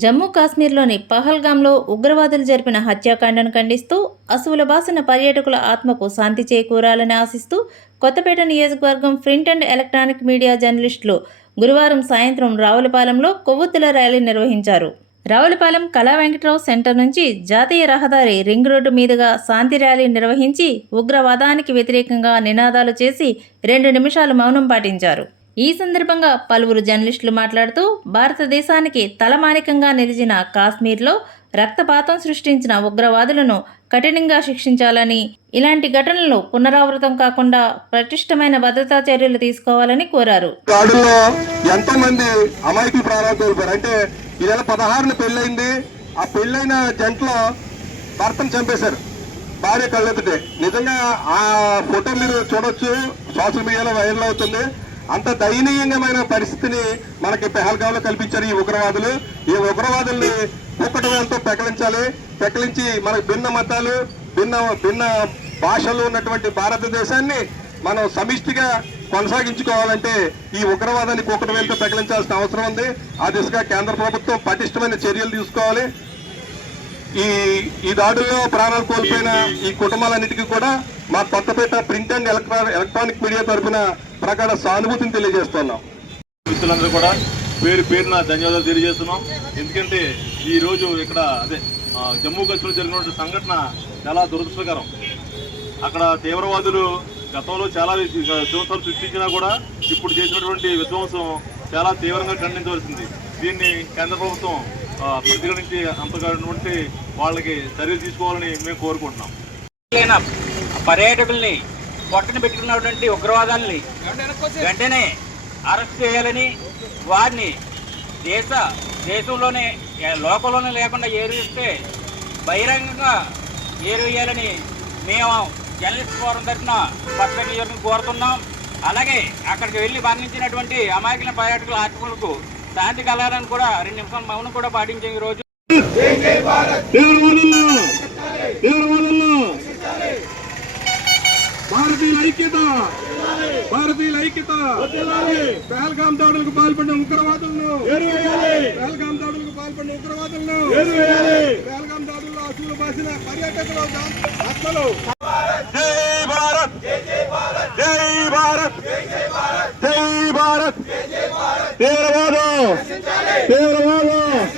జమ్మూ కాశ్మీర్లోని పహల్గామ్లో ఉగ్రవాదులు జరిపిన హత్యాకాండను ఖండిస్తూ అసువుల బాసిన పర్యాటకుల ఆత్మకు శాంతి చేకూరాలని ఆశిస్తూ కొత్తపేట నియోజకవర్గం ప్రింట్ అండ్ ఎలక్ట్రానిక్ మీడియా జర్నలిస్టులు గురువారం సాయంత్రం రావులపాలెంలో కొవ్వొత్తుల ర్యాలీ నిర్వహించారు. రావులపాలెం కళా వెంకటరావు సెంటర్ నుంచి జాతీయ రహదారి రింగ్ రోడ్డు మీదుగా శాంతి ర్యాలీ నిర్వహించి ఉగ్రవాదానికి వ్యతిరేకంగా నినాదాలు చేసి రెండు నిమిషాలు మౌనం పాటించారు. ఈ సందర్భంగా పలువురు జర్నలిస్టులు మాట్లాడుతూ భారతదేశానికి తలమానికంగా నిలిచిన కాశ్మీర్లో రక్తపాతం సృష్టించిన ఉగ్రవాదులను కఠినంగా శిక్షించాలని ఇలాంటి ఘటనలు పునరావృతం కాకుండా పటిష్టమైన భద్రతా చర్యలు తీసుకోవాలని కోరారు. ఎంతో మంది అమాయకులు ప్రాణాలు కోల్పోయారు అంటే పదహారున పెళ్ళైంది ఆ పెళ్ళైన జంటలో భర్తను చంపేశారు. భార్య కళ్ళెత్తుటే. నిజంగా ఆ ఫోటో మీరు చూడొచ్చు. సోషల్ మీడియాలో వైరల్ అవుతుంది. అంత దయనీయంగా పరిస్థితిని మనకి పెహల్గాంలో కల్పించారు ఈ ఉగ్రవాదులు. ఈ ఉగ్రవాదుల్ని కుక్కటి వేలతో పెకలించాలి. పెకలించి మనకు భిన్న మతాలు భిన్న భిన్న భాషలు ఉన్నటువంటి భారతదేశాన్ని మనం సమిష్టిగా కొనసాగించుకోవాలంటే ఈ ఉగ్రవాదాన్ని కుక్కటవేలతో పెకలించాల్సిన అవసరం ఉంది. ఆ దిశగా కేంద్ర ప్రభుత్వం పటిష్టమైన చర్యలు తీసుకోవాలి. ఈ ఈ దాడుల్లో ప్రాణాలు కోల్పోయిన ఈ కుటుంబాలన్నిటికీ కూడా మా Kothapeta print and electra electronic media తరఫున ప్రకార సానుభూతిని తెలియజేస్తున్నాం. మిత్రులందరూ కూడా పేరు పేరున ధన్యవాదాలు తెలియజేస్తున్నాం. ఎందుకంటే ఈ రోజు ఇక్కడ అదే జమ్మూ కాశ్మీర్ జరిగినటువంటి సంఘటన చాలా దురదృష్టకరం. అక్కడ తీవ్రవాదులు గతంలో చాలా విధ్వంసాలు సృష్టించినా కూడా ఇప్పుడు చేసినటువంటి విధ్వంసం చాలా తీవ్రంగా ఖండించవలసింది. దీన్ని కేంద్ర ప్రభుత్వం ఆ, పరిగణించి అంతటువంటి వాళ్ళకి చర్యలు తీసుకోవాలని మేము కోరుకుంటున్నాం. పర్యాటకుల్ని పొట్టన పెట్టుకున్నటువంటి ఉగ్రవాదాలని వెంటనే అరెస్ట్ చేయాలని వారిని దేశ దేశంలోనే లోకంలోనే లేకుండా ఏరిస్తే బహిరంగంగా ఏరివేయాలని మేము జర్నలిస్ట్ ఫోరం తరఫున కొత్త నియోజకవర్గం కోరుతున్నాం. అలాగే అక్కడికి వెళ్ళి మరణించినటువంటి అమాయకుల పర్యాటకుల ఆత్మలకు శాంతి కలగాలని కూడా రెండు నిమిషాలు మౌనం కూడా పాటించాం ఈ రోజు. భారతీయుల ఐక్యత భారతీయుల ఐక్యత. పహల్గాం దాడులకు పాల్పడిన ఉగ్రవాదులను పహల్గాం దాడులకు పాల్పడిన ఉగ్రవాదులను పహల్గాం దాడుల్లో అసూలు బాసిన పర్యాటకులు ఆత్మలు జై భారత్ జై భారత్ జై భారత్. తీవ్రవాదం. తీవ్రవాదం.